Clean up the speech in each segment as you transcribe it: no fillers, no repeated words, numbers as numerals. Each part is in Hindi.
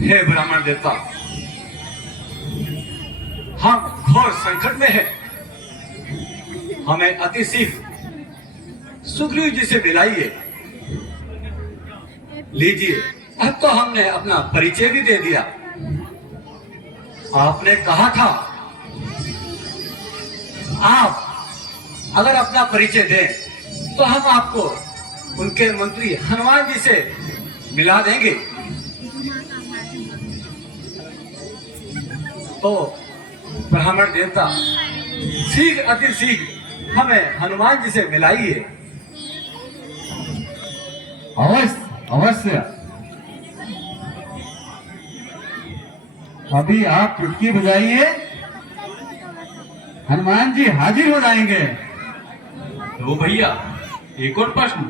हे ब्राह्मण देवता, हम घोर संकट में हैं। हमें अति शीघ्र सुग्रीव जी से मिलाइए। लीजिए, अब तो हमने अपना परिचय भी दे दिया। आपने कहा था आप अगर अपना परिचय दें तो हम आपको उनके मंत्री हनुमान जी से मिला देंगे। तो ब्राह्मण देवता, शीघ्र अति शीघ्र हमें हनुमान जी से मिलाइए। अवश्य अवश्य, अभी आप चुटकी बजाइए, हनुमान जी हाजिर हो जाएंगे। तो भैया एक और प्रश्न।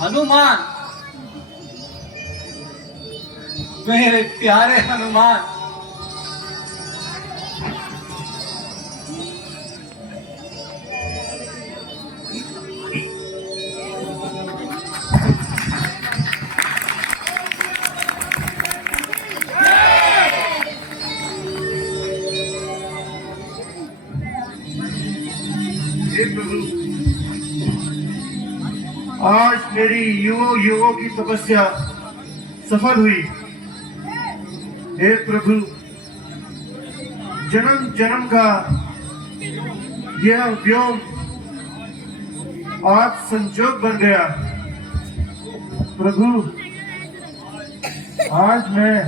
हनुमान, मेरे प्यारे हनुमान, हे प्रभु, आज मेरी युगों की तपस्या सफल हुई। हे प्रभु, जन्म जन्म का यह व्योम आज संजोग बन गया। प्रभु, आज मैं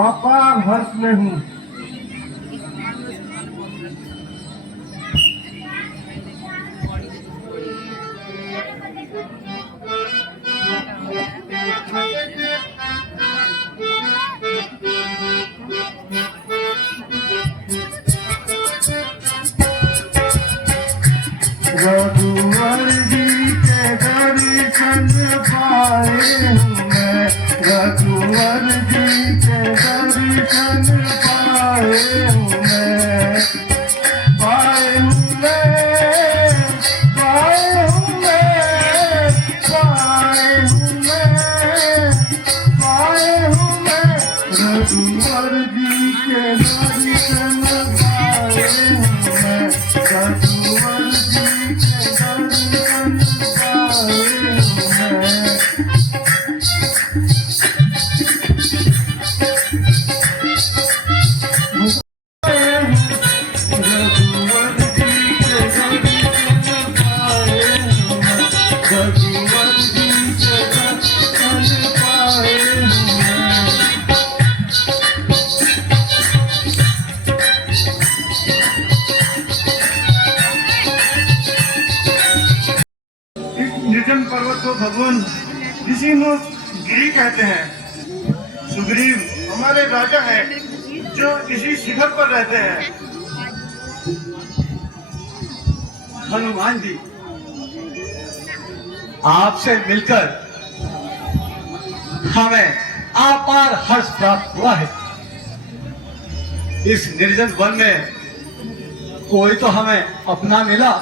अपार हर्ष में हूँ। रघुवर जी के दर्शन पाए हूँ मैं, रघुवर जी के दर्शन पाए हूँ मैं, पाए हूँ मैं, पाए हूँ मैं, पाए हूँ मैं, पाए हूँ मैं, रघुवर जी के दर्शन पाए हूँ मैं, रघुवर जी निर्जन पर्वत को भगवान किसी को गिरी कहते हैं। सुग्रीव हमारे राजा हैं जो इसी शिखर पर रहते हैं। हनुमान जी, आपसे मिलकर हमें अपार हर्ष प्राप्त हुआ है। इस निर्जन वन में कोई तो हमें अपना मिला।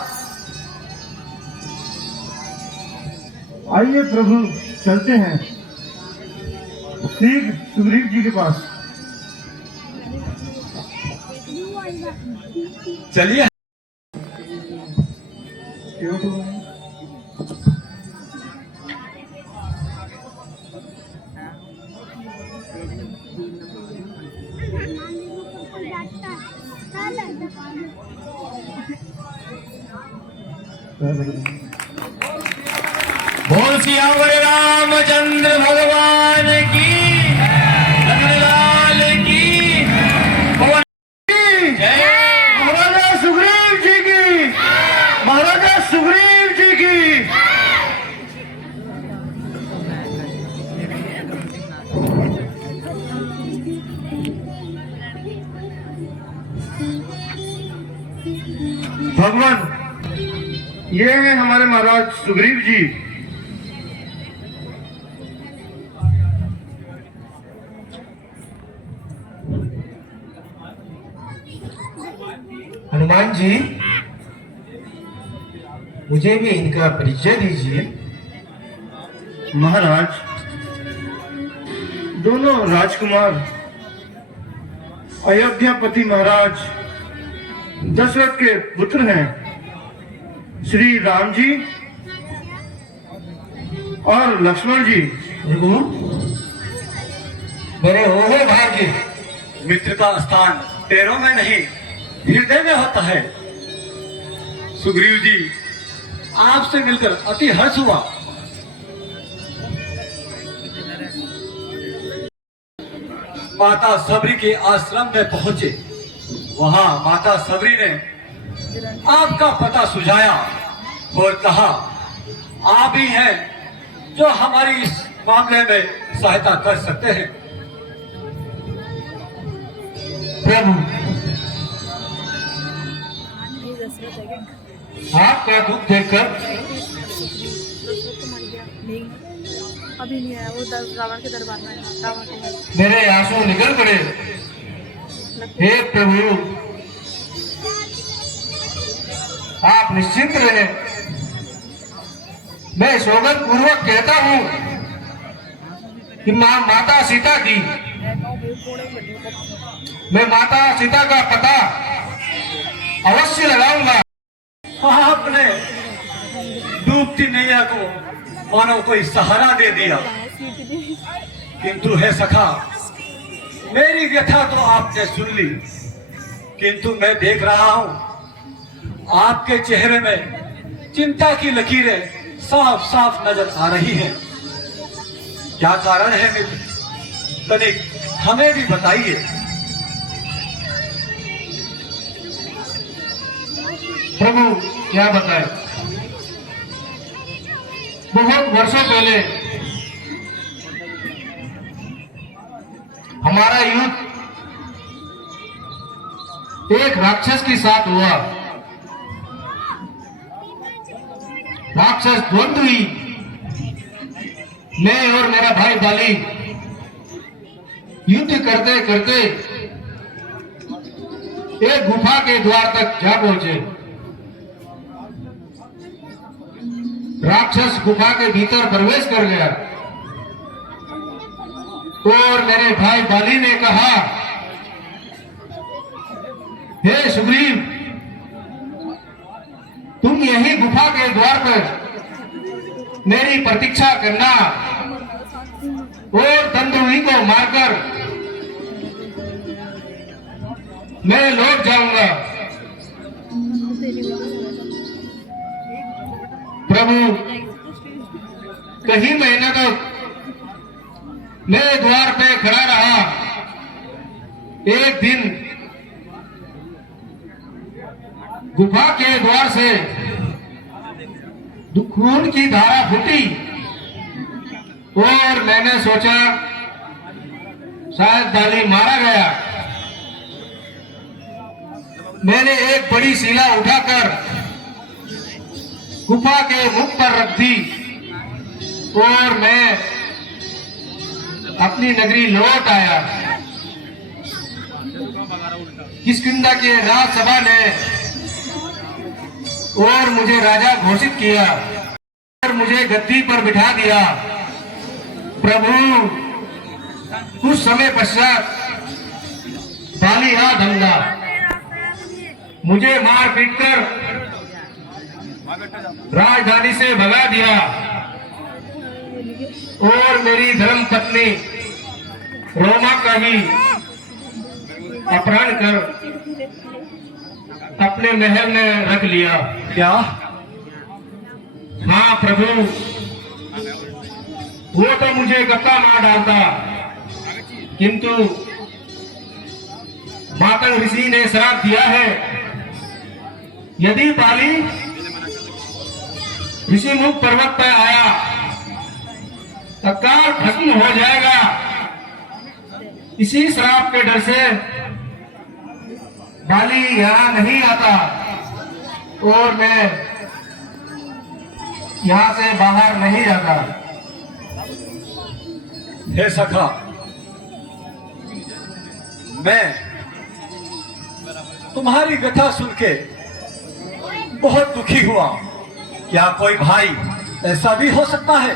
आइए प्रभु, चलते हैं शीघ्र सुग्रीव जी के पास। चलिए। बोल सियावर रामचंद्र भगवान की, लाल की, पवन की जय। महाराजा सुग्रीव जी की, महाराजा सुग्रीव जी की। भगवान, ये हैं हमारे महाराज सुग्रीव जी। हनुमान जी, मुझे भी इनका परिचय दीजिए। महाराज, दोनों राजकुमार अयोध्यापति महाराज दशरथ के पुत्र हैं, श्री राम जी और लक्ष्मण जी। प्रभु, मेरे ओहे भाग्य, मित्र का स्थान पैरों में नहीं हृदय में होता है। सुग्रीव जी, आपसे मिलकर अति हर्ष हुआ। माता सबरी के आश्रम में पहुंचे। वहां माता सबरी ने आपका पता सुझाया और कहा, आप ही हैं जो हमारी इस मामले में सहायता कर सकते हैं। प्रभु, आपका दुख देखकर अभी नहीं आया, वो रावण के दरबार में है, रावण के घर। मेरे आंसू निकल पड़े। हे प्रभु, आप निश्चिंत रहे। मैं सौगंध पूर्वक कहता हूँ कि माता सीता की, मैं माता सीता का पता अवश्य लगाऊंगा। आपने डूबती नैया को मानो कोई सहारा दे दिया, किंतु है सखा, मेरी व्यथा तो आपने सुन ली, किंतु मैं देख रहा हूं आपके चेहरे में चिंता की लकीरें साफ साफ नजर आ रही हैं। क्या कारण है मित्र, तनिक हमें भी बताइए। प्रभु, क्या बताए? बहुत वर्षों पहले हमारा युद्ध एक राक्षस के साथ हुआ। राक्षस द्वंद्व हुई। मैं और मेरा भाई बाली युद्ध करते करते एक गुफा के द्वार तक जा पहुंचे। राक्षस गुफा के भीतर प्रवेश कर गया और मेरे भाई बाली ने कहा, हे सुग्रीव, तुम यही गुफा के द्वार पर मेरी प्रतीक्षा करना और तंदुरुई को मारकर मैं लौट जाऊंगा। प्रभु, कई महीने तक मैं द्वार पे खड़ा रहा। एक दिन गुफा के द्वार से खून की धारा फूटी और मैंने सोचा शायद बाली मारा गया। मैंने एक बड़ी शिला उठाकर गुफा के मुख पर रख दी और मैं अपनी नगरी लौट आया। किष्किंधा के राजसभा ने और मुझे राजा घोषित किया और मुझे गद्दी पर बिठा दिया। प्रभु, कुछ समय पश्चात बाली आ धमका, मुझे मार पीट कर राजधानी से भगा दिया और मेरी धर्म पत्नी रोमा का भी अपहरण कर अपने महल में रख लिया। क्या? हाँ प्रभु, वो तो मुझे गप्पा मार डालता, किंतु मातंग ऋषि ने श्राप दिया है, यदि बाली ऋषिमुख पर्वत पर आया तो काल भस्म हो जाएगा। इसी श्राप के डर से बाली यहाँ नहीं आता और मैं यहाँ से बाहर नहीं जाता। हे सखा, मैं तुम्हारी व्यथा सुन के बहुत दुखी हुआ। क्या कोई भाई ऐसा भी हो सकता है?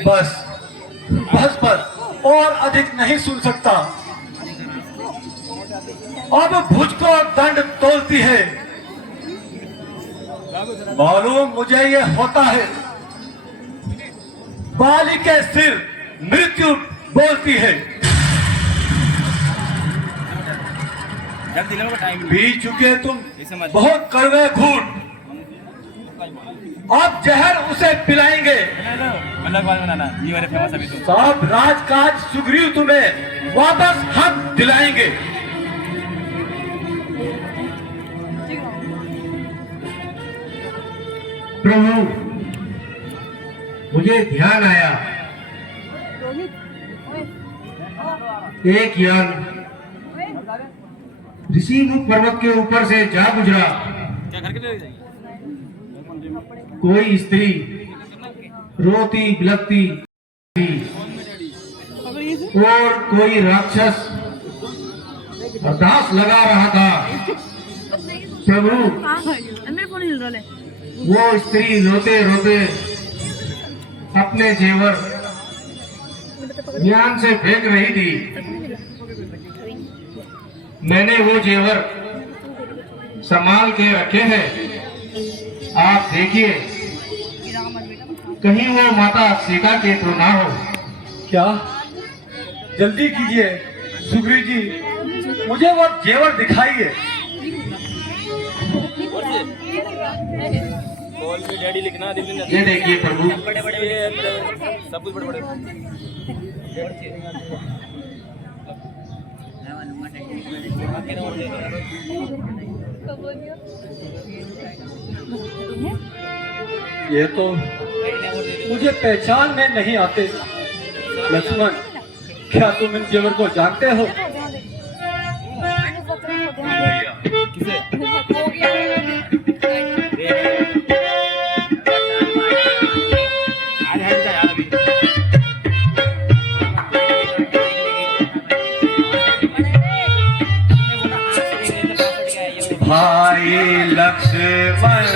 बस बस बस, और अधिक नहीं सुन सकता। अब मुझको दंड तोलती है। मालूम मुझे ये होता है, बाली के सिर मृत्यु बोलती है। पी चुके तुम बहुत कड़वे घूंट, अब जहर उसे पिलाएंगे। सब राजकाज सुग्रीव तुम्हें वापस हक दिलाएंगे। प्रभु, मुझे ध्यान आया, एक यान ऋषिमुख पर्वत के ऊपर से जा गुजरा। कोई स्त्री रोती बिलखती थी और कोई राक्षस अरदास लगा रहा था। प्रभु, मेरे फोन हिल रहा है। वो स्त्री रोते रोते अपने जेवर ध्यान से फेंक रही थी। मैंने वो जेवर संभाल के रखे हैं। आप देखिए, कहीं वो माता सीता के तो ना हो। क्या? जल्दी कीजिए सुग्रीव जी, मुझे वो जेवर दिखाइए। डैडी लिखना ये देखिए प्रभु। बड़े बड़े सब कुछ बड़े बड़े। ये तो मुझे पहचान में नहीं आते। लक्ष्मण, क्या तुम इन जेवर को जानते हो? भाई लक्ष्मण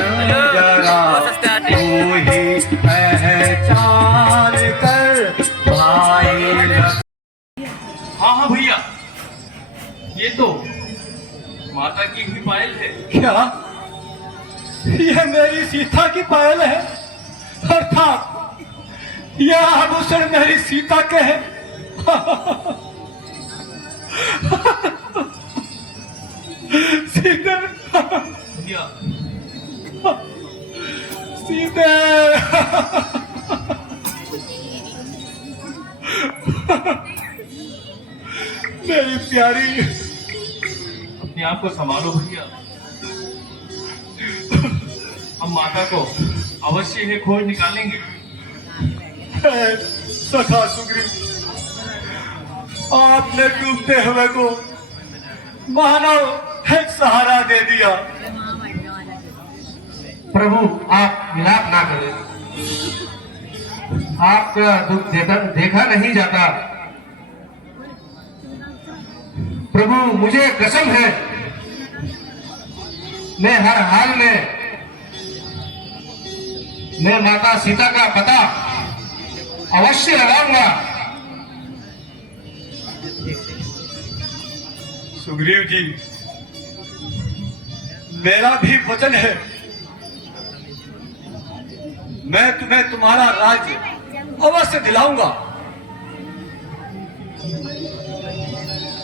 जरा तू ही पहचान कर। भाई हाँ हाँ भैया, ये तो माता की भी पायल है। क्या यह मेरी सीता की पायल है? अर्थात यह आभूषण मेरी सीता के हैं। सीता, भैया सीता, मेरी प्यारी। अपने आप को संभालो भैया, हम माता को अवश्य है खोज निकालेंगे। सखा सुग्रीव, आपने डूबते हुए को मानव एक सहारा दे दिया। प्रभु, आप विलाप ना करें। आपका दुख देखा नहीं जाता। प्रभु, मुझे कसम है, मैं हर हाल में मैं माता सीता का पता अवश्य लगाऊंगा। सुग्रीव जी, मेरा भी वचन है, मैं तुम्हें तुम्हारा राज्य अवश्य दिलाऊंगा।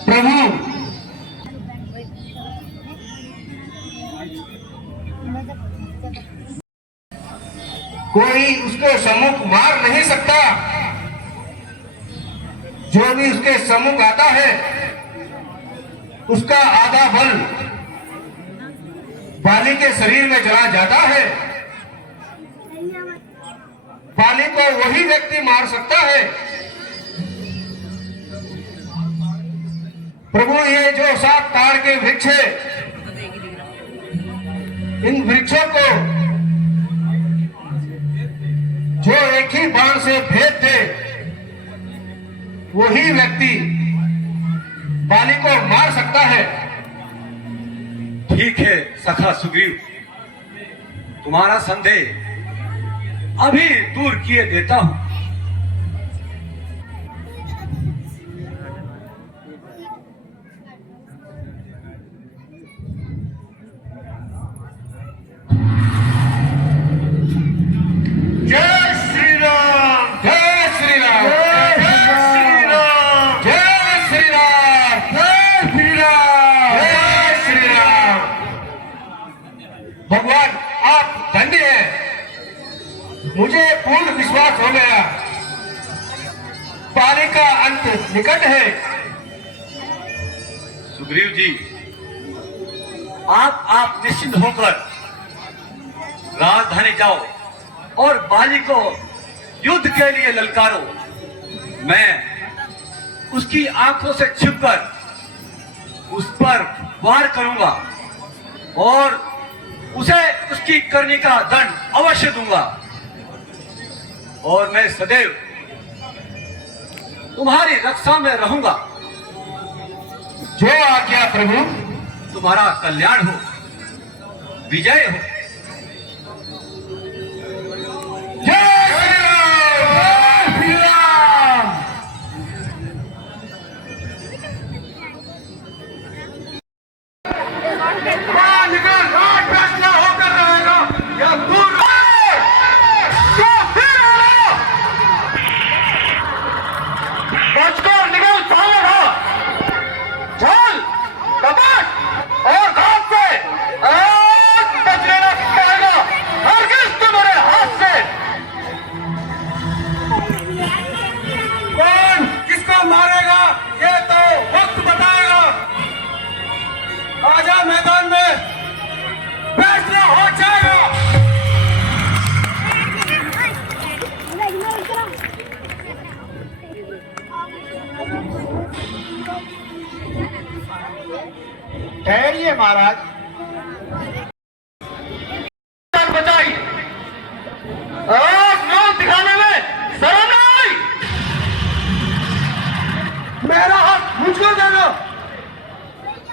प्रभु, कोई उसके सम्मुख मार नहीं सकता। जो भी उसके सम्मुख आता है, उसका आधा बल बाली के शरीर में चला जाता है। बाली को वही व्यक्ति मार सकता है। प्रभु, ये जो 7 ताड़ के वृक्ष है, इन वृक्षों को जो एक ही बाण से भेद दे, वही व्यक्ति बाली को मार सकता है। ठीक है सखा सुग्रीव, तुम्हारा संदेह अभी दूर किए देता हूं। जय श्री राम, जय श्री राम, जय श्री राम, जय श्री राम, जय श्री राम। जय श्री राम। भगवान आप धन्य हैं, मुझे पूर्ण विश्वास हो गया, पानी का अंत निकट है। सुग्रीव जी, आप निश्चिंत होकर राजधानी जाओ और बाली को युद्ध के लिए ललकारो। मैं उसकी आंखों से छिपकर उस पर वार करूंगा और उसे उसकी करनी का दंड अवश्य दूंगा। और मैं सदैव तुम्हारी रक्षा में रहूंगा। जो आज्ञा प्रभु। तुम्हारा कल्याण हो, विजय हो। जय श्री राम, जय श्री राम। निकल, रात फैसला होकर रहेगा या दूर तो फिर आओ। बचकर निकल, सामने रहो। चल कपट और घात से आज बचने न पाएगा हरगिज तुम्हारे हाथ से। कौन किसको मारेगा ये तो वक्त बताएगा। आजा मैदान में, फैसला हो जाएगा। ठहरिए महाराज, बचाई आप लोग दिखाने में शर्म नहीं। मेरा हाथ मुझको देना,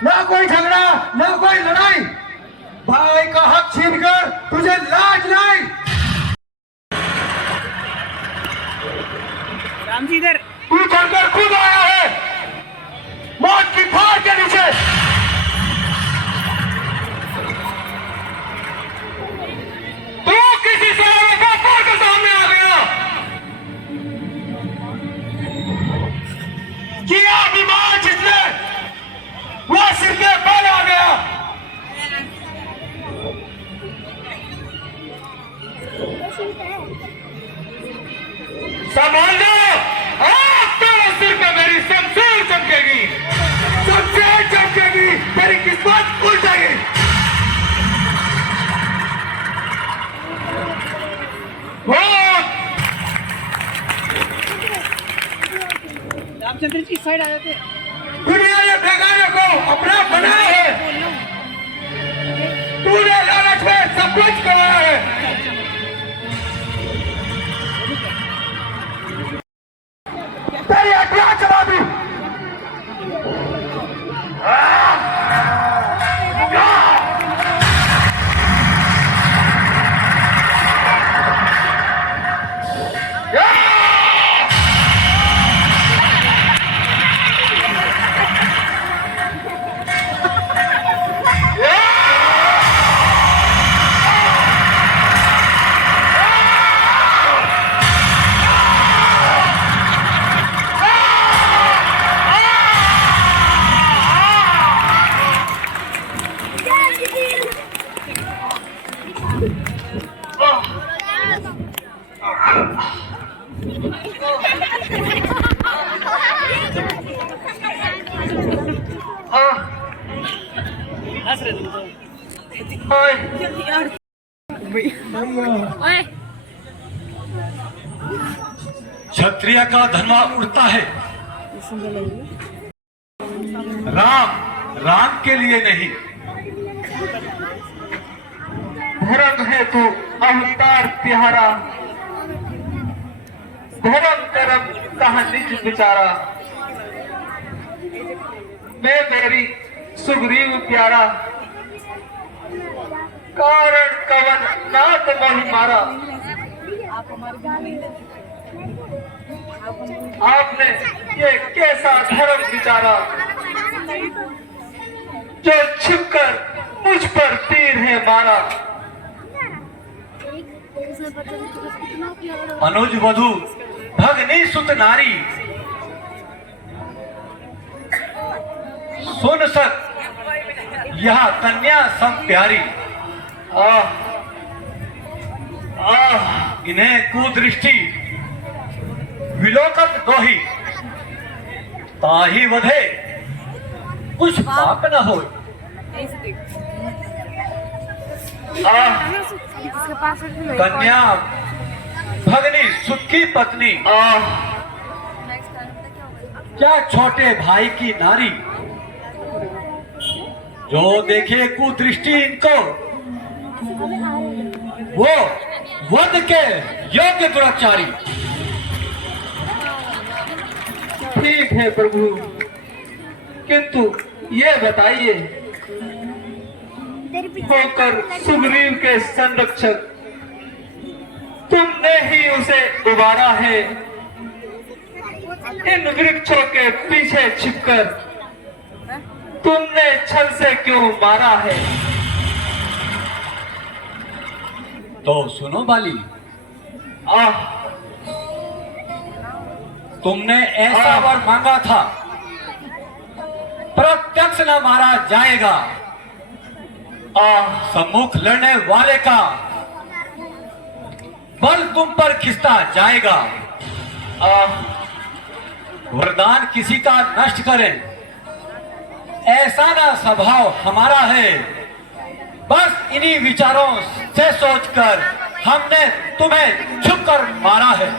ना कोई झगड़ा ना कोई लड़ाई। भाई का हक छीनकर तुझे लाज नहीं। राम जी इधर। तू चलकर खुद आया है मौत की फाड़ के नीचे। तू किसी से के सामने आ गया, किया विमान जिसने वो सिर के बल आ गया। संभाल लो, आप तेरे सिर पे मेरी शमशीर चमकेगी, शमशीर चमकेगी, तेरी किस्मत उड़ जाएगी। रामचंद्र जी साइड आ जाते। दुनिया ने बेगाने को अपना बनाया है, तूने लालच में सब कुछ कराया है। तेरी हड्डियां चबा दूं। ओए क्षत्रिय का धर्म उड़ता है, राम के लिए नहीं। धर्म है तो अवतार प्यारा, धर्म कर्म कहा निज विचारा। मैं मेरी सुग्रीव प्यारा, कारण कवन नाथ मोहि मारा। आपने ये कैसा धर्म विचारा, जो छिपकर मुझ पर तीर है मारा। अनुज वधु भगनी सुत नारी, सुन सक यह कन्या सम प्यारी। इन्हें कुदृष्टि विलोकत दोही, ताही वधे कुछ पाप न हो। कन्या भगनी सुत की पत्नी, क्या छोटे भाई की नारी, जो देखे कुदृष्टि इनको वो वध के योग्य दुराचारी। ठीक है प्रभु, किंतु ये बताइए, होकर सुग्रीव के संरक्षक तुमने ही उसे उबारा है, इन वृक्षों के पीछे छिपकर तुमने छल से क्यों मारा है? तो सुनो बाली, तुमने ऐसा वर मांगा था, प्रत्यक्ष न मारा जाएगा, सम्मुख लड़ने वाले का बल तुम पर खिसता जाएगा। वरदान किसी का नष्ट करें, ऐसा ना स्वभाव हमारा है। बस इन्हीं विचारों से सोचकर हमने तुम्हें छुपकर मारा है।